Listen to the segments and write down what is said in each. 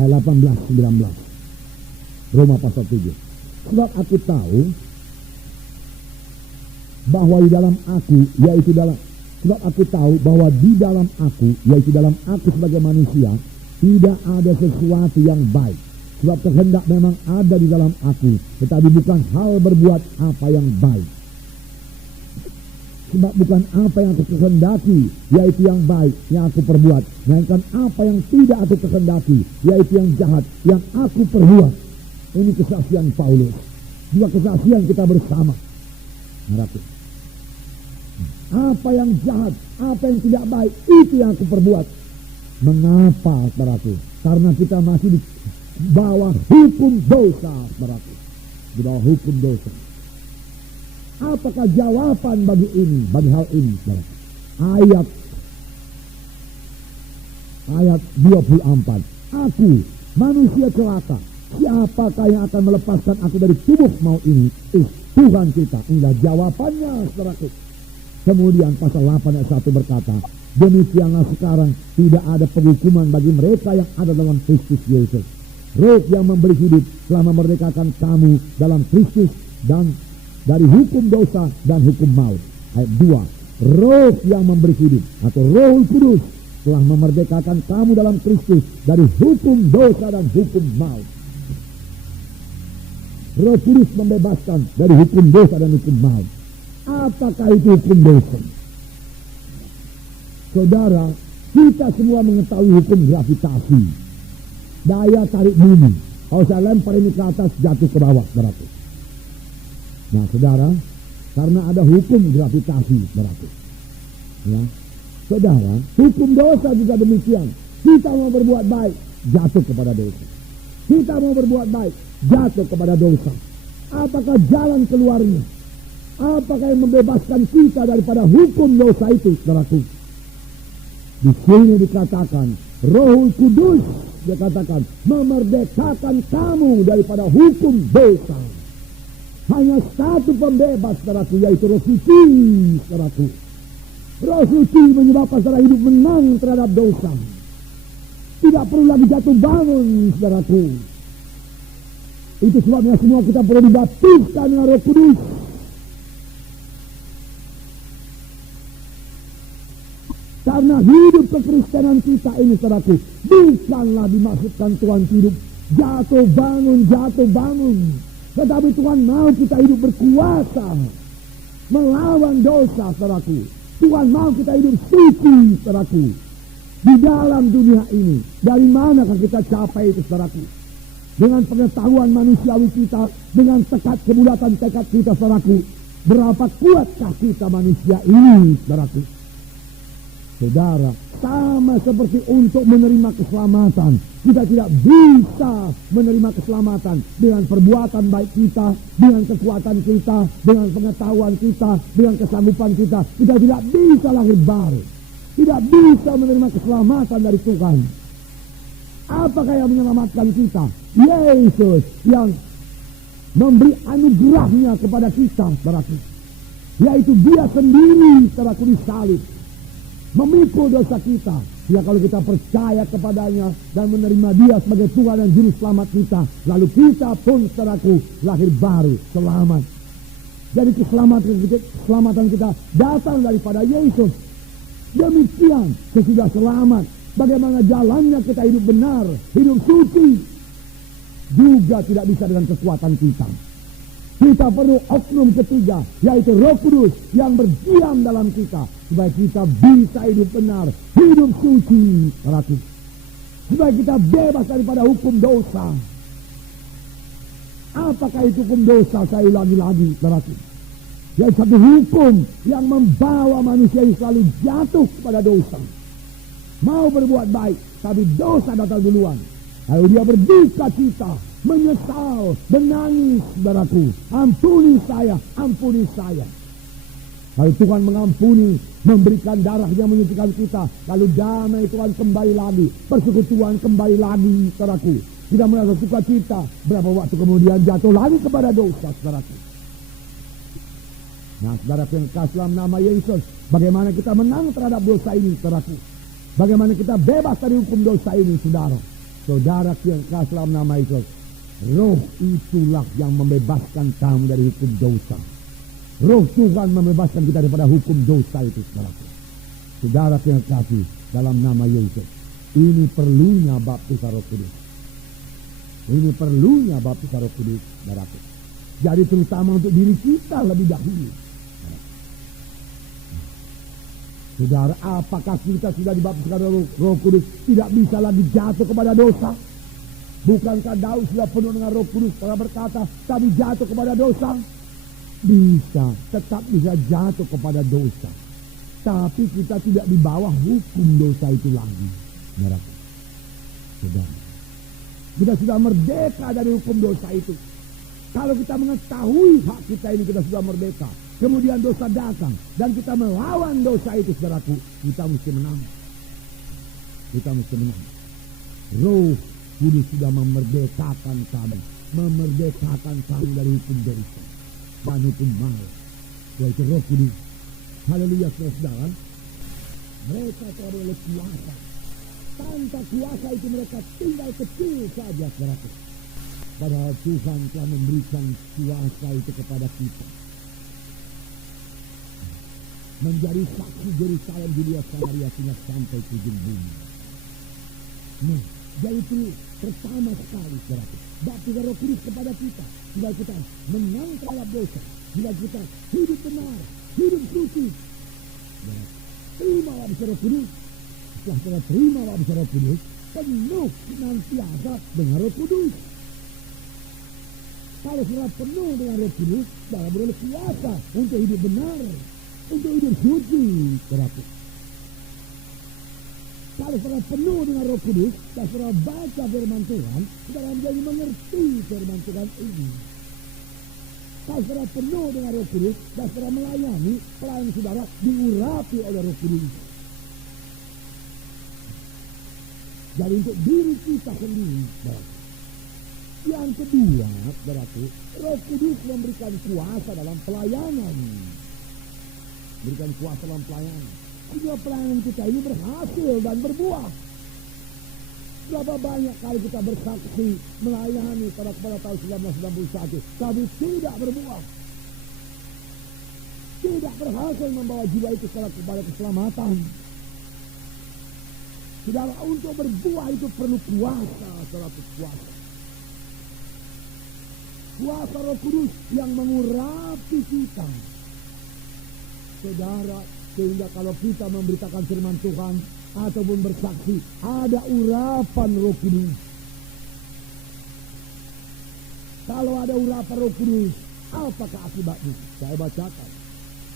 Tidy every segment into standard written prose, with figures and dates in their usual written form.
ayat 18-19. Roma pasal 7. Sebab aku tahu bahwa di dalam aku, yaitu dalam, sebab aku tahu bahwa di dalam aku, yaitu dalam aku sebagai manusia, tidak ada sesuatu yang baik. Sebab kehendak memang ada di dalam aku, tetapi bukan hal berbuat apa yang baik. Sebab bukan apa yang aku kehendaki, yaitu yang baik, yang aku perbuat, melainkan apa yang tidak aku kehendaki, yaitu yang jahat, yang aku perbuat. Ini kesaksian Paulus. Dua kesaksian kita bersama. Apa yang jahat, apa yang tidak baik, itu yang aku perbuat. Mengapa, saudaraku? Karena kita masih di bawah hukum dosa, saudaraku. Di bawah hukum dosa. Apakah jawaban bagi ini, bagi hal ini, saudaraku? Ayat 24. Aku, manusia celaka, siapakah yang akan melepaskan aku dari tubuh maut ini? Tuhan kita. Inilah jawabannya, saudaraku. Kemudian pasal 8 ayat 1 berkata, demikianlah sekarang tidak ada penghukuman bagi mereka yang ada dalam Kristus Yesus. Roh yang memberi hidup telah memerdekakan kamu dalam Kristus dan dari hukum dosa dan hukum maut. Ayat 2, roh yang memberi hidup atau Roh Kudus telah memerdekakan kamu dalam Kristus dari hukum dosa dan hukum maut. Roh Kudus membebaskan dari hukum dosa dan hukum maut. Apakah itu hukum dosa? Saudara, kita semua mengetahui hukum gravitasi. Daya tarik bumi. Kalau saya lempar ini ke atas, jatuh ke bawah, berarti. Nah, saudara, karena ada hukum gravitasi, berarti. Ya. Saudara, hukum dosa juga demikian. Kita mau berbuat baik, jatuh kepada dosa. Kita mau berbuat baik, jatuh kepada dosa. Apakah jalan keluarnya? Apakah yang membebaskan kita daripada hukum dosa itu, saudaraku? Di sini dikatakan, Roh Kudus, dikatakan, memerdekakan kamu daripada hukum dosa. Hanya satu pembebas, saudaraku, yaitu Roh Suci, saudaraku. Roh Suci menyebabkan saudara hidup menang terhadap dosa. Tidak perlu lagi jatuh bangun, saudaraku. Itu sebabnya semua kita perlu dibaptiskan dengan Roh Kudus. Karena hidup kekristenan kita ini, saudaraku, bukanlah dimaksudkan Tuhan hidup jatuh bangun. Tetapi Tuhan mau kita hidup berkuasa melawan dosa, saudaraku. Tuhan mau kita hidup suci, saudaraku. Di dalam dunia ini, dari manakah kita capai itu, saudaraku? Dengan pengetahuan manusiawi kita, dengan kebulatan tekad kita, saudaraku. Berapa kuatkah kita manusia ini, saudaraku? Saudara, sama seperti untuk menerima keselamatan. Kita tidak bisa menerima keselamatan dengan perbuatan baik kita, dengan kekuatan kita, dengan pengetahuan kita, dengan kesanggupan kita. Kita tidak bisa lahir baru. Tidak bisa menerima keselamatan dari Tuhan. Apakah yang menyelamatkan kita? Yesus yang memberi anugerahnya kepada kita, saudaraku. Yaitu dia sendiri, saudaraku, disalib. Memikul dosa kita. Ya, kalau kita percaya kepadanya dan menerima dia sebagai Tuhan dan Juru Selamat kita, lalu kita pun, saudaraku, lahir baru, selamat. Jadi keselamatan kita datang daripada Yesus. Demikian, sesudah selamat, bagaimana jalannya kita hidup benar, hidup suci, juga tidak bisa dengan kekuatan kita. Kita perlu oknum ketiga, yaitu Roh Kudus yang berdiam dalam kita, supaya kita bisa hidup benar, hidup suci, saudaraku. Supaya kita bebas daripada hukum dosa. Apakah itu hukum dosa? Saya ulangi lagi, saudaraku. Yaitu satu hukum yang membawa manusia yang selalu jatuh kepada dosa. Mau berbuat baik, tapi dosa datang duluan. Lalu dia berduka cita, menyesal, menangis, saudaraku. Ampuni saya, ampuni saya. Lalu Tuhan mengampuni, memberikan darahnya menyucikan kita. Lalu damai Tuhan kembali lagi, persekutuan kembali lagi, saudaraku. Tidak merasa sukacita. Berapa waktu kemudian jatuh lagi kepada dosa, saudaraku. Nah, saudara yang kasih dalam nama Yesus, bagaimana kita menang terhadap dosa ini, saudaraku? Bagaimana kita bebas dari hukum dosa ini, saudara? Saudara yang kasih dalam nama Yesus, Roh itulah yang membebaskan kamu dari hukum dosa. Roh Tuhan membebaskan kita daripada hukum dosa itu, saudaraku. Saudara yang kasih dalam nama Yesus, ini perlunya baptisan Roh Kudus. Ini perlunya baptisan Roh Kudus, saudaraku. Jadi terutama untuk diri kita lebih dahulu. Saudara, apakah kita sudah dibaptiskan Roh Kudus tidak bisa lagi jatuh kepada dosa? Bukankah Daud sudah penuh dengan Roh Kudus telah berkata, kami jatuh kepada dosa? Bisa, tetap bisa jatuh kepada dosa. Tapi kita tidak di bawah hukum dosa itu lagi. Saudara, kita sudah merdeka dari hukum dosa itu. Kalau kita mengetahui hak kita ini, kita sudah merdeka. Kemudian dosa datang dan kita melawan dosa itu, saudaraku, kita mesti menang. Kita mesti menang. Roh Kudus sudah memerdekakan kami, memerdekakan kami dari hukum dosa dan hukum maut, yaitu Roh Kudus. Haleluya, saudara. Mereka telah oleh kuasa. Tanpa kuasa itu mereka tinggal kecil saja, saudaraku. Padahal Tuhan telah memberikan kuasa itu kepada kita. Menjadi saksi Yerusalem, Judea, Samaria, hingga sampai ke ujung bumi. Nah, jadi itu pertama sekali, saudaraku, baptisan Roh Kudus kepada kita. Bila kita menang terhadap dosa, bila kita hidup benar, hidup suci, terima baptisan Roh Kudus. Setelah kita terima baptisan Roh Kudus, penuh senantiasa dengan Roh Kudus. Kalau sudah penuh dengan Roh Kudus, dalam beroleh kuasa untuk hidup benar, untuk hidup suci, saudaraku. Kalau sudah penuh dengan Roh Kudus, dan sudah baca firman Tuhan, saudara menjadi mengerti firman Tuhan ini. Kalau sudah penuh dengan Roh Kudus, dan sudah melayani, pelayan saudara diurapi oleh Roh Kudus. Jadi untuk diri kita sendiri, saudara. Yang kedua, saudaraku, Roh Kudus memberikan kuasa dalam pelayanan. Berikan kuasa dalam pelayanan. Sehingga pelayanan kita ini berhasil dan berbuah. Berapa banyak kali kita bersaksi melayani pada tahun 1991, tapi tidak berbuah. Tidak berhasil membawa jiwa itu kepada keselamatan. Saudara, untuk berbuah itu perlu kuasa, saudara, kuasa. Kuasa Roh Kudus yang mengurapi kita. Saudara, sehingga kalau kita memberitakan firman Tuhan ataupun bersaksi, ada urapan Roh Kudus. Kalau ada urapan Roh Kudus, apakah akibatnya? Saya bacakan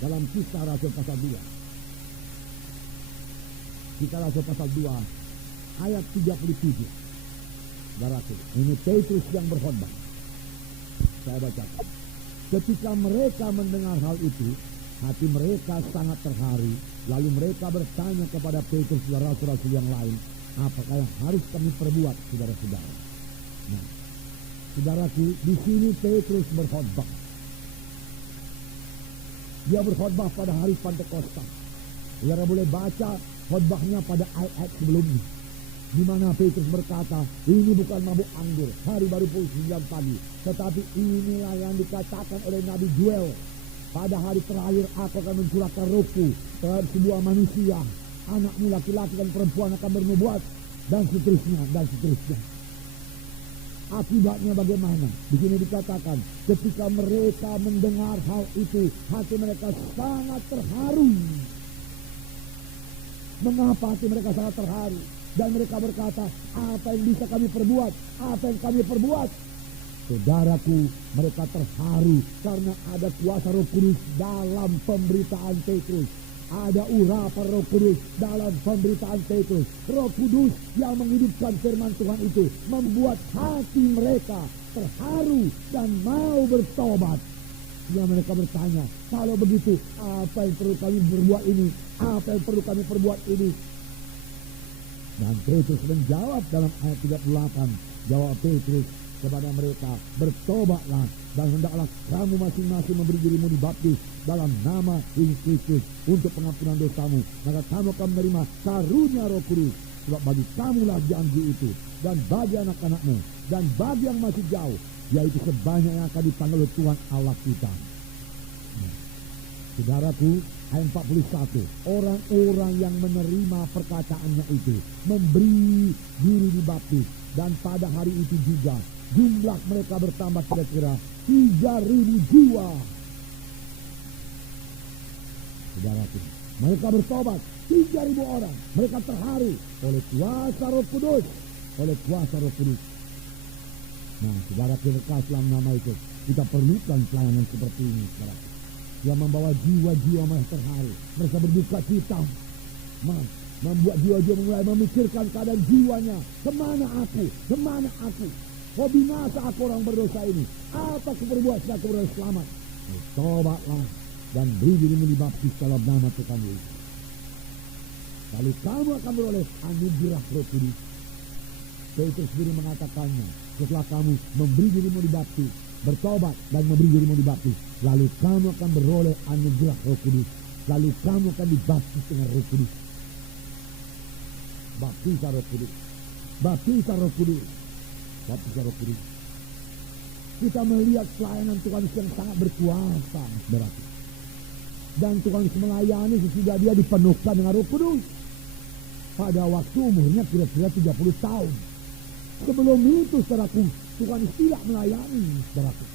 dalam Kisah Rasul pasal 2. Kisah Rasul pasal 2 ayat 37. Saudaraku, ini Petrus yang berkhotbah. Saya bacakan. Ketika mereka mendengar hal itu, hati mereka sangat terharu. Lalu mereka bertanya kepada Petrus dan rasul-rasul yang lain, apakah yang harus kami perbuat, saudara-saudara? Nah, saudaraku, di sini Petrus berkhotbah. Dia berkhotbah pada hari Pantekosta. Saudara boleh baca khotbahnya pada ayat sebelumnya, di mana Petrus berkata, ini bukan mabuk anggur, hari baru pukul 9 pagi, tetapi inilah yang dikatakan oleh Nabi Joel, pada hari terakhir aku akan mencurahkan rohku terhadap sebuah manusia, anakmu laki-laki dan perempuan akan bernubuat, dan seterusnya, dan seterusnya. Akibatnya bagaimana? Di sini dikatakan, ketika mereka mendengar hal itu, hati mereka sangat terharu. Mengapa hati mereka sangat terharu? Dan mereka berkata, apa yang bisa kami perbuat? Apa yang kami perbuat? Saudaraku, mereka terharu karena ada kuasa Roh Kudus dalam pemberitaan Petrus. Ada urapan Roh Kudus dalam pemberitaan Petrus. Roh Kudus yang menghidupkan firman Tuhan itu membuat hati mereka terharu dan mau bertobat. Sehingga mereka bertanya, kalau begitu, apa yang perlu kami berbuat ini? Apa yang perlu kami perbuat ini? Dan Petrus menjawab dalam ayat 38. Jawab Petrus kepada mereka, bertobatlah dan hendaklah kamu masing-masing memberi dirimu dibaptis dalam nama Yesus Kristus untuk pengampunan dosamu, maka kamu akan menerima karunia Roh Kudus. Sebab bagi kamulah janji itu, dan bagi anak-anakmu, dan bagi yang masih jauh, yaitu sebanyak yang akan dipanggil oleh Tuhan Allah kita. Saudaraku, ayat 41, orang-orang yang menerima perkataannya itu memberi diri dibaptis, dan pada hari itu juga jumlah mereka bertambah kira-kira 3.000 jiwa. Saudaraku, mereka bertobat 3.000 orang. Mereka terharu oleh kuasa Roh Kudus, oleh kuasa Roh Kudus. Nah, saudara kita dalam nama itu, kita perlukan pelayanan seperti ini, saudara. Yang membawa jiwa-jiwa mereka terharu, mereka berduka cita, membuat jiwa-jiwa mulai memikirkan keadaan jiwanya. Kemana aku? Oh, binasa aku orang berdosa ini. Apa aku berbuat supaya aku berdosa selamat? Tobatlah dan beri dirimu dibaptis dalam nama Tuhan Yesus. Lalu kamu akan beroleh anugerah Roh Kudus. Petrus sendiri mengatakannya, setelah kamu memberi dirimu dibaptis, bertobat dan memberi dirimu dibaptis, lalu kamu akan beroleh anugerah Roh Kudus. Lalu kamu akan dibaptis dengan Roh Kudus. Baptisan Roh Kudus. Baptisan Roh Kudus. Baptisan Roh Kudus. Kita melihat pelayanan Tuhan yang sangat berkuasa, berarti. Dan Tuhan melayani sesudah dia dipenuhkan dengan Roh Kudus. Pada waktu umurnya kira-kira 30 tahun. Sebelum itu, saudaraku, Tuhan tidak melayani, saudaraku.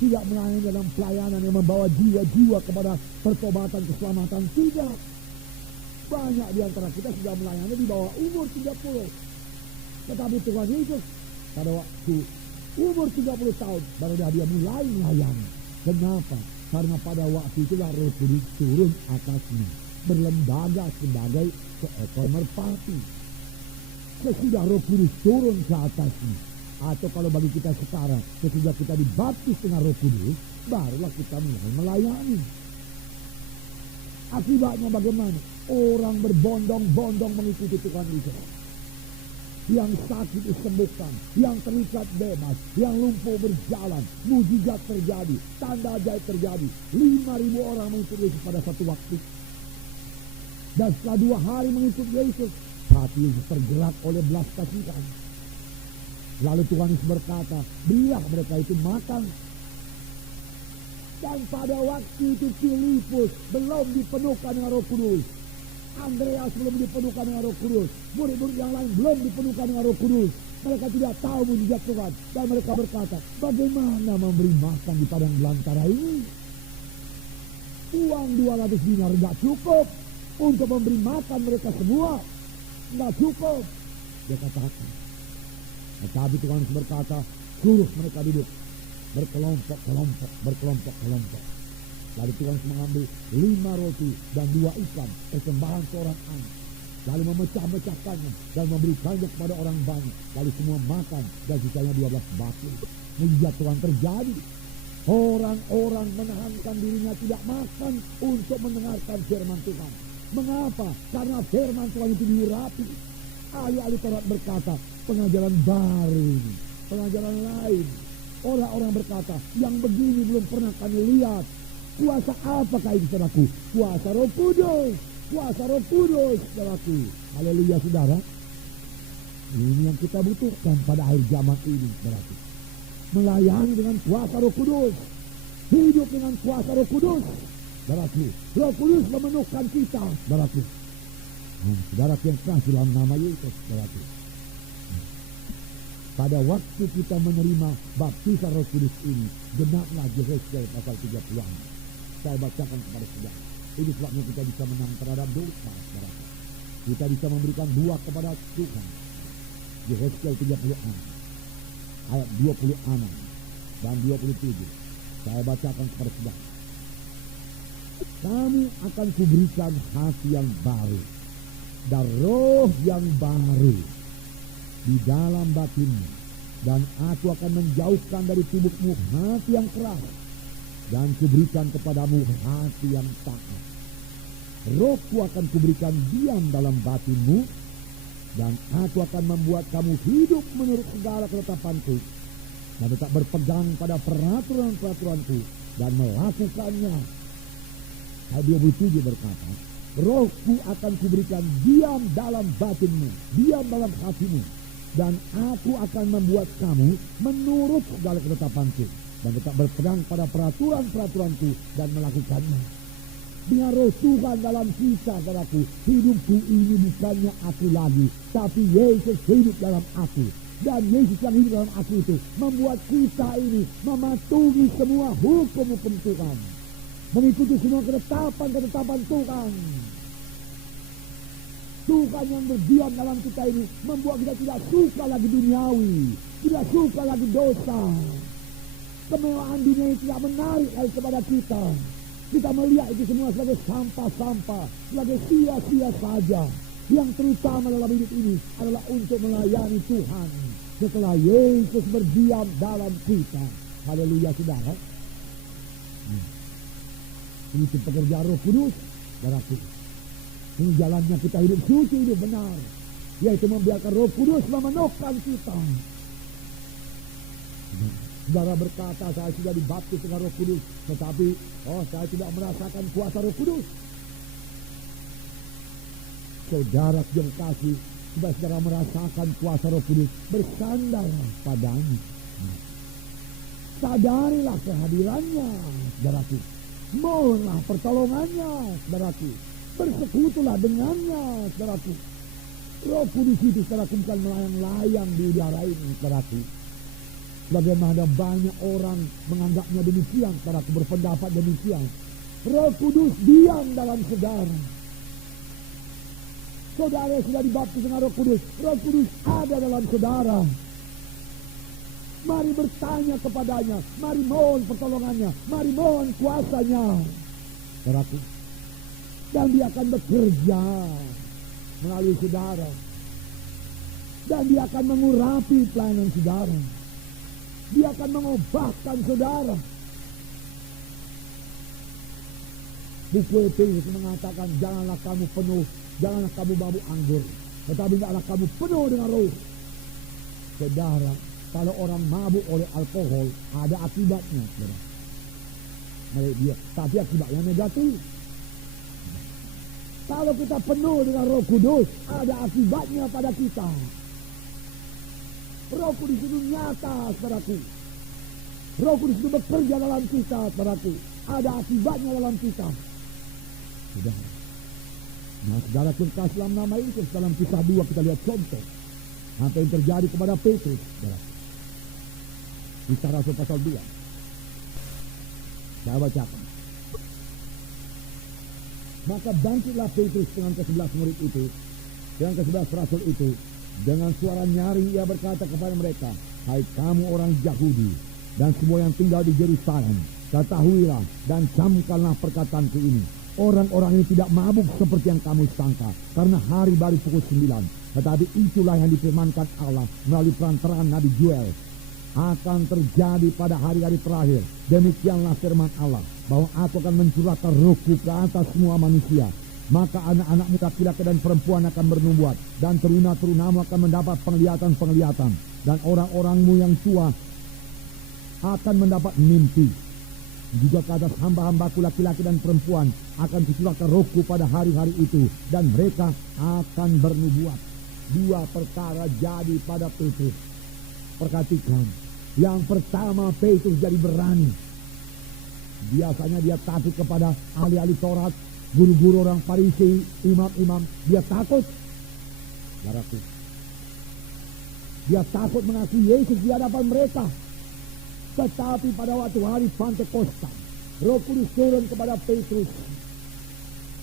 Tidak melayani dalam pelayanan yang membawa jiwa-jiwa kepada pertobatan, keselamatan. Tidak. Banyak di antara kita sudah melayani di bawah umur 30. Tetapi Tuhan Yesus pada waktu umur 30 tahun baru dia mulai melayani. Kenapa? Karena pada waktu itulah Roh Kudus turun atasnya, berlembaga sebagai seekor merpati. Sesudah Roh Kudus turun ke atasnya, atau kalau bagi kita sekarang, sesudah kita dibaptis dengan Roh Kudus, barulah kita mulai melayani. Akibatnya bagaimana? Orang berbondong-bondong mengikuti Tuhan Yesus. Yang sakit disembuhkan, yang terikat bebas, yang lumpuh berjalan, mujizat terjadi, tanda ajaib terjadi. 5.000 orang mengikuti Yesus pada satu waktu. Dan setelah 2 hari mengikuti Yesus, hati Yesus tergerak oleh belas kasihan. Lalu Tuhan Yesus berkata, berilah mereka itu makan. Dan pada waktu itu Filipus belum dipenuhkan dengan Roh Kudus. Andreas belum dipenuhkan dengan Roh Kudus. Murid-murid yang lain belum dipenuhkan dengan Roh Kudus. Mereka tidak tahu mujizat Tuhan. Dan mereka berkata, bagaimana memberi makan di padang belantara ini? Uang 200 dinar tidak cukup untuk memberi makan mereka semua. Tidak cukup. Dia katakan. Tetapi Tuhan berkata, suruh mereka duduk berkelompok. Lalu Tuhan mengambil 5 roti dan 2 ikan persembahan seorang anak. Lalu memecah-mecahkannya dan memberikannya kepada orang banyak. Lalu semua makan dan sisanya 12 batu. Mujizat Tuhan terjadi. Orang-orang menahankan dirinya tidak makan untuk mendengarkan firman Tuhan. Mengapa? Karena firman Tuhan itu diurapi. Ahli-ahli Taurat berkata, pengajaran baru, pengajaran lain. Orang-orang berkata, yang begini belum pernah kami lihat. Kuasa apakah itu, saudaraku? Kuasa Roh Kudus. Kuasa Roh Kudus, saudaraku. Haleluya, saudara. Ini yang kita butuhkan pada akhir zaman ini, saudaraku. Melayani dengan kuasa Roh Kudus. Hidup dengan kuasa Roh Kudus, saudaraku. Roh Kudus memenuhkan kita, saudaraku. Saudaraku yang kasih dalam nama Yesus, saudaraku. Pada waktu kita menerima baptisan Roh Kudus ini, genaplah Yesaya pasal 36. Saya bacakan kepada saudara. Ini sebabnya kita bisa menang terhadap dosa, saudara. Kita bisa memberikan buah kepada Tuhan. Yesaya 36 ayat 26 dan 27. Saya bacakan kepada saudara. Kamu akan kuberikan hati yang baru dan roh yang baru di dalam batinmu, dan aku akan menjauhkan dari tubuhmu hati yang keras, dan kuberikan kepadamu hati yang taat. Rohku akan kuberikan diam dalam batinmu, dan aku akan membuat kamu hidup menurut segala ketetapanku, dan tetap berpegang pada peraturan-peraturanku, dan melakukannya. Ayat 27 berkata, Rohku akan kuberikan diam dalam batinmu, diam dalam hatimu. Dan aku akan membuat kamu menurut segala ketetapanku. Dan tetap berpegang pada peraturan-peraturanku dan melakukannya. Dengan roh Tuhan dalam kita, saudaraku, hidupku ini bukannya aku lagi, tapi Yesus hidup dalam aku. Dan Yesus yang hidup dalam aku itu membuat kita ini mematuhi semua hukum-hukum Tuhan. Mengikuti semua ketetapan-ketetapan Tuhan. Tuhan yang berdiam dalam kita ini membuat kita tidak suka lagi duniawi, tidak suka lagi dosa. Kemewahan dunia ini tidak menarik lagi kepada kita. Kita melihat itu semua sebagai sampah-sampah, sebagai sia-sia saja. Yang terutama dalam hidup ini adalah untuk melayani Tuhan setelah Yesus berdiam dalam kita. Haleluya, saudara. Itu pekerjaan Roh Kudus, saudaraku. Ini jalannya kita hidup suci, hidup benar, yaitu membiarkan Roh Kudus memenuhkan kita. Saudara berkata, saya sudah dibaptis dengan Roh Kudus, tetapi saya tidak merasakan kuasa Roh Kudus. Saudara yang kasih, supaya saudara merasakan kuasa Roh Kudus, bersandar padanya. Sadarilah kehadirannya, saudaraku. Mohonlah pertolongannya, saudaraku. Bersekutulah dengannya, saudaraku. Roh Kudus itu, saudaraku, bukan melayang-layang di udara ini, saudaraku. Bagaimana banyak orang menganggapnya demikian, saudaraku, berpendapat demikian. Roh Kudus diam dalam saudara. Saudara sudah dibaptis dengan Roh Kudus ada dalam saudara. Mari bertanya kepadanya, mari mohon pertolongannya, mari mohon kuasanya, saudaraku. Dan dia akan bekerja melalui saudara. Dan dia akan mengurapi pelayanan saudara. Dia akan mengubahkan saudara. Buku Efesus mengatakan, janganlah kamu penuh, janganlah kamu mabuk anggur, tetapi hendaklah kamu penuh dengan roh. Saudara, kalau orang mabuk oleh alkohol, ada akibatnya, saudara. Tapi akibatnya negatif. Kalau kita penuh dengan Roh Kudus, ada akibatnya pada kita. Roh Kudus itu nyata, saudaraku. Roh Kudus itu bekerja dalam kita, saudaraku. Ada akibatnya dalam kita. Saudara. Nah, saudara kekasih dalam nama Yesus, dalam Kisah 2 kita lihat contoh apa yang terjadi kepada Petrus, saudara. Kisah Rasul pasal 2. Saya bacakan. Maka bangkitlah Petrus dengan ke-11 murid itu, dengan ke-11 rasul itu, dengan suara nyaring ia berkata kepada mereka, hai kamu orang Yahudi dan semua yang tinggal di Yerusalem, ketahuilah dan camkanlah perkataanku ini. Orang-orang ini tidak mabuk seperti yang kamu sangka, karena hari baru pukul 9. Tetapi itulah yang difirmankan Allah melalui perantaraan Nabi Joel. Akan terjadi pada hari-hari terakhir. Demikianlah firman Allah, bahwa aku akan mencurahkan rohku ke atas semua manusia. Maka anak-anakmu laki-laki dan perempuan akan bernubuat, dan teruna-terunamu akan mendapat penglihatan-penglihatan, dan orang-orangmu yang tua akan mendapat mimpi. Juga ke atas hamba-hambaku laki-laki dan perempuan akan kucurahkan rohku pada hari-hari itu, dan mereka akan bernubuat. Dua perkara jadi pada Petrus. Perhatikan. Yang pertama, Petrus jadi berani. Biasanya dia takut kepada ahli-ahli Taurat, guru-guru orang Farisi, imam-imam. Dia takut. Saudaraku. Dia takut mengakui Yesus di hadapan mereka. Tetapi pada waktu hari Pentakosta, Roh Kudus turun kepada Petrus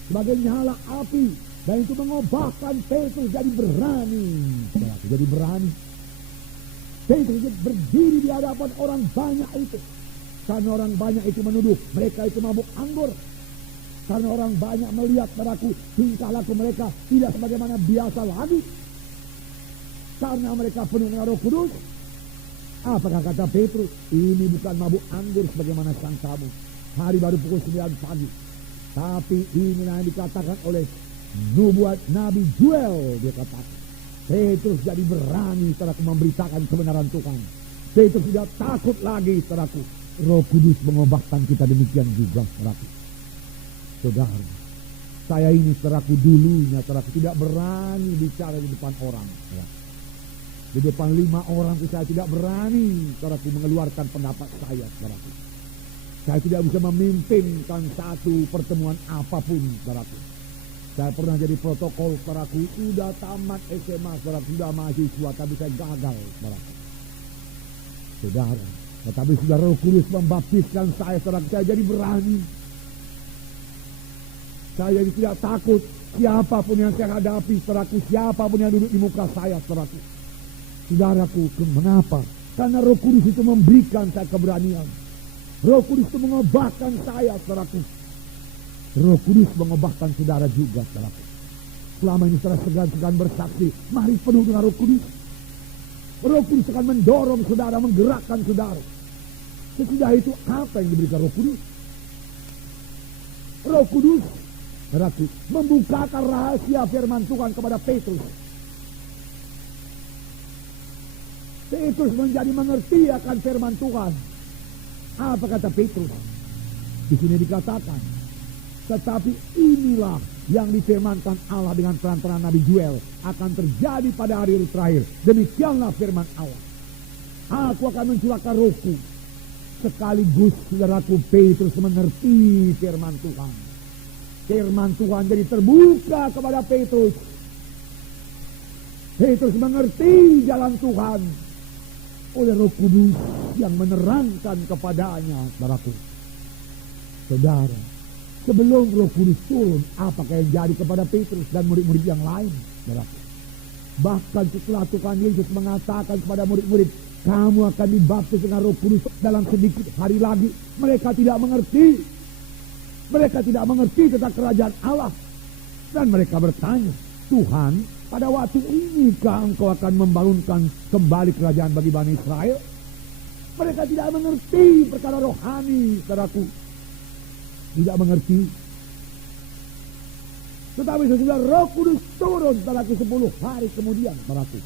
sebagai nyala api, dan itu mengubahkan Petrus jadi berani. Saudaraku, jadi berani. Petrus berdiri di hadapan orang banyak itu. Karena orang banyak itu menuduh mereka itu mabuk anggur. Karena orang banyak melihat, saudaraku, tingkah laku mereka tidak sebagaimana biasa lagi. Karena mereka penuh dengan Roh Kudus. Apakah kata Petrus? Ini bukan mabuk anggur sebagaimana sangkamu. Hari baru pukul 9 pagi. Tapi inilah yang dikatakan oleh nubuat Nabi Joel. Dia katakan. Petrus jadi berani, saudaraku, memberitakan kebenaran Tuhan. Petrus tidak takut lagi, saudaraku. Roh Kudus mengubahkan kita demikian juga, saudaraku. Saudara, Saya ini saudaraku dulunya, saudaraku tidak berani bicara di depan orang. Ya. Di depan 5 orang itu saya tidak berani, saudaraku, mengeluarkan pendapat saya, saudaraku. Saya tidak bisa memimpinkan satu pertemuan apapun, saudaraku. Saya pernah jadi protokol, saudaraku, sudah tamat SMA, saudaraku, sudah mahasiswa, tapi saya gagal, saudaraku. Saudara, tetapi sudah Roh Kudus membaptiskan saya, saudaraku, saya jadi berani. Saya jadi tidak takut siapapun yang saya hadapi, saudaraku, siapapun yang duduk di muka saya, saudaraku. Saudaraku, mengapa? Karena Roh Kudus itu memberikan saya keberanian. Roh Kudus itu mengubahkan saya, saudaraku. Roh Kudus mengubahkan saudara juga, saudaraku. Selama ini saudara segan-segan bersaksi, mari penuh dengan Roh Kudus. Roh Kudus akan mendorong saudara, menggerakkan saudara. Sesudah itu apa yang diberikan Roh Kudus? Roh Kudus, saudaraku, membukakan rahasia firman Tuhan kepada Petrus. Petrus menjadi mengerti akan firman Tuhan. Apa kata Petrus? Di sini dikatakan, tetapi inilah yang difirmankan Allah dengan perantaraan Nabi Joel akan terjadi pada hari terakhir. Demikianlah firman Allah. Aku akan mencurahkan Rohku. Sekaligus saudaraku, Petrus mengerti firman Tuhan. Firman Tuhan jadi terbuka kepada Petrus. Petrus mengerti jalan Tuhan oleh Roh Kudus yang menerangkan kepadanya, saudaraku. Saudara, sebelum Roh Kudus turun, apakah yang jadi kepada Petrus dan murid-murid yang lain, saudaraku? Bahkan setelah Tuhan Yesus mengatakan kepada murid-murid, kamu akan dibaptis dengan Roh Kudus dalam sedikit hari lagi, mereka tidak mengerti. Mereka tidak mengerti tentang kerajaan Allah. Dan mereka bertanya, Tuhan, pada waktu inikah engkau akan membangunkan kembali kerajaan bagi Bani Israel? Mereka tidak mengerti perkara rohani, saudaraku. Tidak mengerti. Tetapi sesudah Roh Kudus turun, saudaraku, 10 hari kemudian, saudaraku,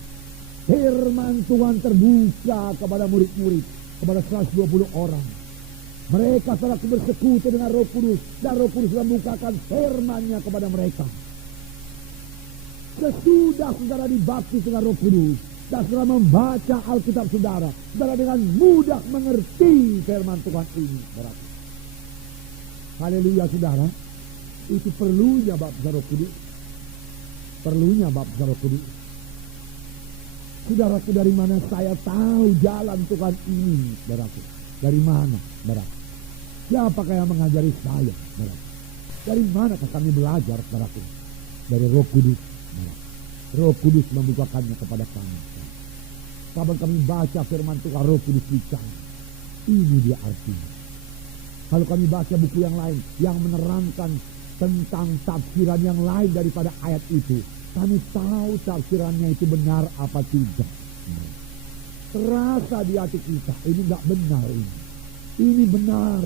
firman Tuhan terbuka kepada murid-murid, kepada 120 orang. Mereka, saudaraku, bersekutu dengan Roh Kudus, dan Roh Kudus membukakan firman-Nya kepada mereka. Sesudah saudara dibaptis dengan Roh Kudus dan saudara membaca Alkitab saudara dengan mudah mengerti firman Tuhan ini, saudara. Haleluya, saudara. Itu perlunya baptisan Roh Kudus. Perlunya baptisan Roh Kudus. Saudaraku, dari mana saya tahu jalan Tuhan ini, saudaraku? Dari mana, saudara? Siapakah yang mengajari saya, saudara? Dari manakah kami belajar, saudaraku? Dari Roh Kudus. Roh Kudus membukakannya kepada kami. Kapan kami baca firman Tuhan, Roh Kudus bicara. Ini dia artinya. Kalau kami baca buku yang lain yang menerangkan tentang tafsiran yang lain daripada ayat itu, kami tahu tafsirannya itu benar apa tidak. Terasa di hati kita, ini enggak benar ini. Ini benar.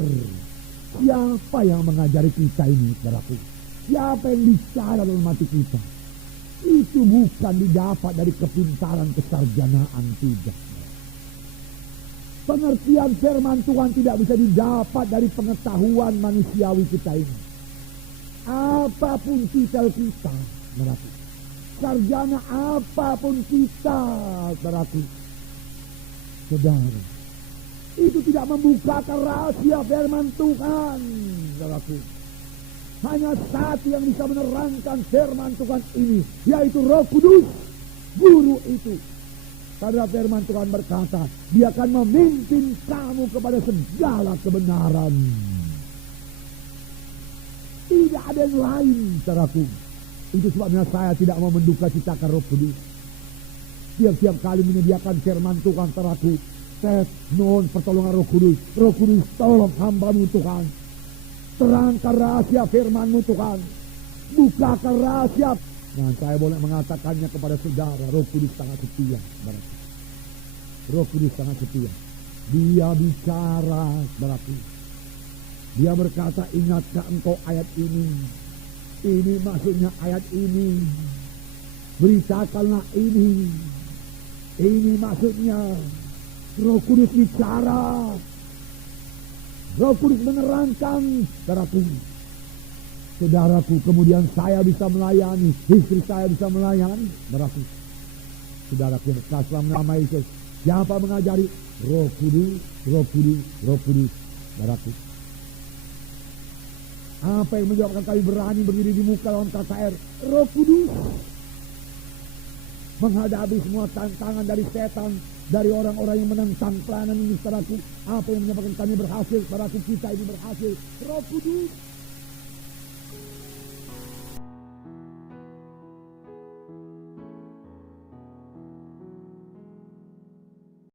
Siapa yang mengajari kita ini, saudaraku? Siapa yang bicara dalam hati kita? Itu bukan didapat dari kepintaran kesarjanaan, tidak. Pengertian firman Tuhan tidak bisa didapat dari pengetahuan manusiawi kita ini. Apapun titel kita, saudaraku, sarjana apapun kita, saudaraku, saudara, itu tidak membukakan rahasia firman Tuhan, saudaraku. Hanya satu yang bisa menerangkan firman Tuhan ini, yaitu Roh Kudus, guru itu. Karena firman Tuhan berkata, dia akan memimpin kamu kepada segala kebenaran. Tidak ada yang lain, saudaraku. Itu sebabnya saya tidak mau menduka citakan Roh Kudus. Tiap-tiap kali menyediakan firman Tuhan, saudaraku, saya mohon pertolongan Roh Kudus. Roh Kudus, tolong hamba-Mu, Tuhan. Terangkan rahasia firman-Mu, Tuhan. Bukakan rahasia. Nah, saya boleh mengatakannya kepada saudara, Roh Kudus sangat setia. Roh Kudus sangat setia. Dia bicara, saudaraku. Dia berkata, ingatkah engkau ayat ini? Ini maksudnya ayat ini. Beritakanlah ini. Ini maksudnya. Roh Kudus bicara. Roh Kudus menerangkan, saudaraku. saudaraku, kemudian saya bisa melayani, istri saya bisa melayani. Saudaraku, saudaraku yang berkasih dalam nama Yesus, siapa mengajari? Roh Kudus, Roh Kudus, Roh Kudus. Saudaraku, apa yang menyebabkan kami berani berdiri di muka lawan KKR? Roh Kudus. Menghadapi semua tantangan dari setan, dari orang-orang yang menentang pelayanan ini, saudaraku. Apa yang menyebabkan kami berhasil? Saudaraku, kita ini berhasil. Roh Kudus.